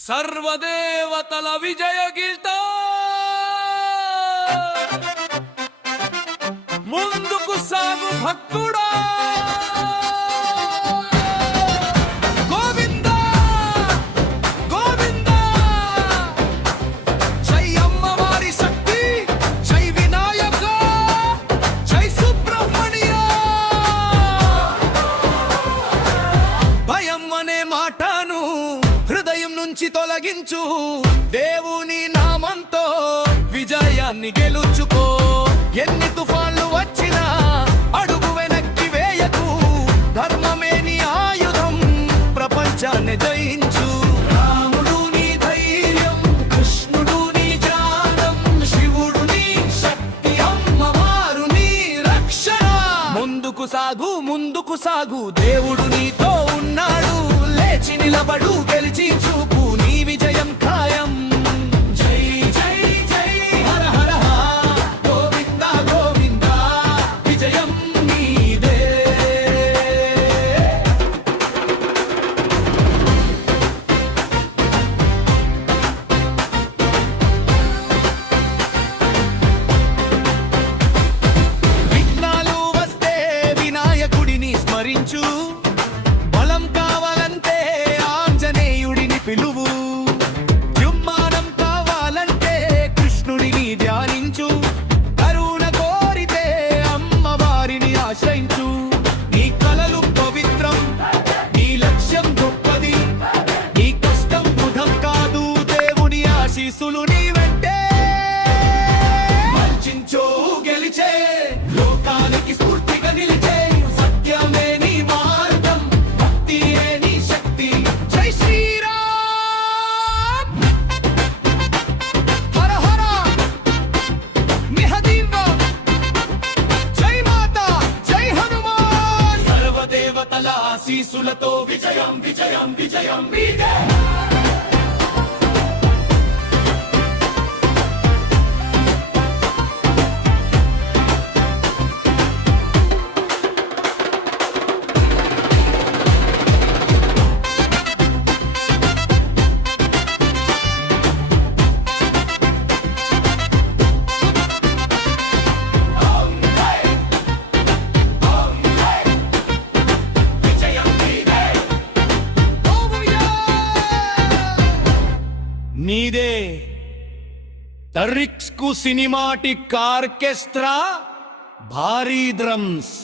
సర్వదేవతల విజయ గీత ముందుకు సాగు భక్తుడా గోవిందా గోవిందా జై అమ్మవారి శక్తి జై వినాయక జై సుబ్రహ్మణ్య భయం అనే మాటను హృదయం నుంచి తొలగించు దేవుని నామంతో విజయాన్ని గెలుచుకో ఎన్ని తుఫాన్లు వచ్చినా అడుగు వెనక్కి వేయకు ధర్మమే నీ ఆయుధం ప్రపంచాన్ని జయించు రాముడు నీ ధైర్యం కృష్ణుడు నీ జ్ఞానం శివుడు నీ శక్తి అమ్మవారు నీ రక్షణ ముందుకు సాగు దేవుడు నీతో ఉన్నాడు లేచి నిలబడు గెలిచి చూపు నీ విజయం ఖాయం జై జై జై హర హర గోవింద గోవింద విజయం నీదే విఘ్నాలు వస్తే వినాయకుడిని స్మరించు బలం కావాలంటే ఆంజనేయుడిని పిలువు జుమ్మానం కావాలంటే కృష్ణుడిని ధ్యానించు కరుణ కోరితే అమ్మవారిని ఆశ్రయించు నీ కలలు పవిత్రం నీ లక్ష్యం గొప్పది నీ కష్టం బుధం కాదు దేవుని ఆశీస్సులు నీ వెంటే వంచించో గెలిచే లోకానికి స్ఫూర్తిగా నిలిచే సత్యమే నీ మార్గం భక్తియే నీ శక్తి జై శ్రీరామ్ హర హర నిహదీవ జై మాత జై హనుమాన్ సర్వదేవతల ఆశీస్సులతో విజయం విజయం విజయం మీదే నీదే టరిక్స్ కు సినిమాటిక్ ఆర్కెస్ట్రా భారీ డ్రమ్స్